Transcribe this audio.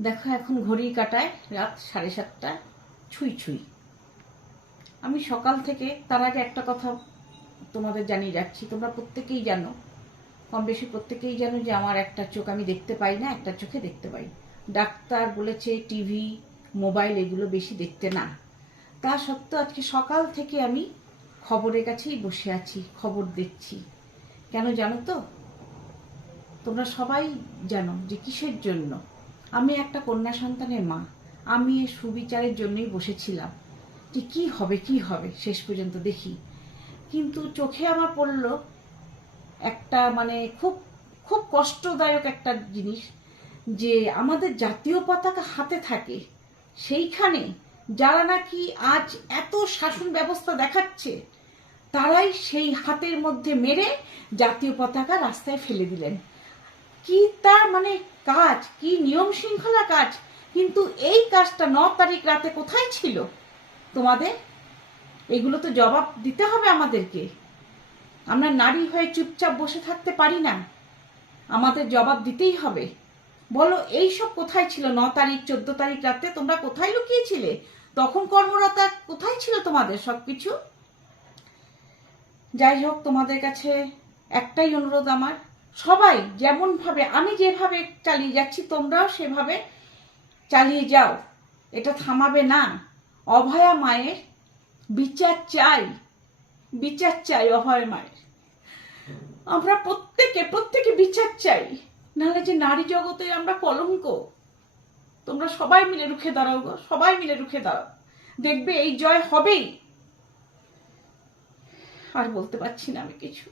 দেখো, এখন ঘড়ি কাটায় রাত সাড়ে সাতটা, ছুঁই ছুঁই। আমি সকাল থেকে, তার আগে একটা কথা তোমাদের জানিয়ে যাচ্ছি, তোমরা প্রত্যেকেই জানো, কম বেশি প্রত্যেকেই জানো যে আমার একটা চোখ আমি দেখতে পাই না, একটা চোখে দেখতে পাই। ডাক্তার বলেছে, টিভি, মোবাইল এগুলো বেশি দেখতে না। তা সত্ত্বেও আজকে সকাল থেকে আমি খবরের কাছেই বসে আছি, খবর দেখছি। কেন জানো তো? তোমরা সবাই জানো যে কিসের জন্য? আমি একটা কন্যা সন্তানের মা। আমি এর সুবিচারের জন্যই বসেছিলাম। যে কি হবে কি হবে, শেষ পর্যন্ত দেখি। কিন্তু চোখে আমার পড়ল একটা মানে খুব খুব কষ্টদায়ক একটা জিনিস, যে আমাদের জাতীয় পতাকা হাতে থাকে। সেইখানে যারা নাকি আজ এত শাসন ব্যবস্থা দেখাচ্ছে, তারাই সেই হাতের মধ্যে মেরে জাতীয় পতাকা রাস্তায় ফেলে দিলেন। কি তার মানে কাজ? কি নিয়ম শৃঙ্খলা কাজ? কিন্তু এই কাজটা ন তারিখ রাতে কোথায় ছিল? তোমাদের? এগুলো তো জবাব দিতে হবে আমাদেরকে। আমরা নারী হয়ে চুপচাপ বসে থাকতে পারি না। আমাদের জবাব দিতেই হবে। বলো এই সব কোথায় ছিল ন তারিখ, চোদ্দ তারিখ রাতে? তোমরা কোথায় লুকিয়েছিলে? তখন কর্মরতা কোথায় ছিল তোমাদের সবকিছু? যাই হোক, তোমাদের কাছে একটাই অনুরোধ আমার। সবাই যেমন ভাবে আমি যেভাবে চালিয়ে যাচ্ছি, তোমরাও সেভাবে চালিয়ে যাও। এটা থামাবে না। অভয়া মায়ের বিচার চাই। বিচার চাই অভয় মায়ের। আমরা প্রত্যেকে প্রত্যেকে বিচার চাই। নাহলে যে নারী জগতে আমরা কলঙ্ক। তোমরা সবাই মিলে রুখে দাঁড়াও গো, সবাই মিলে রুখে দাঁড়াও। দেখবে এই জয় হবেই। আর বলতে পারছি না আমি কিছু।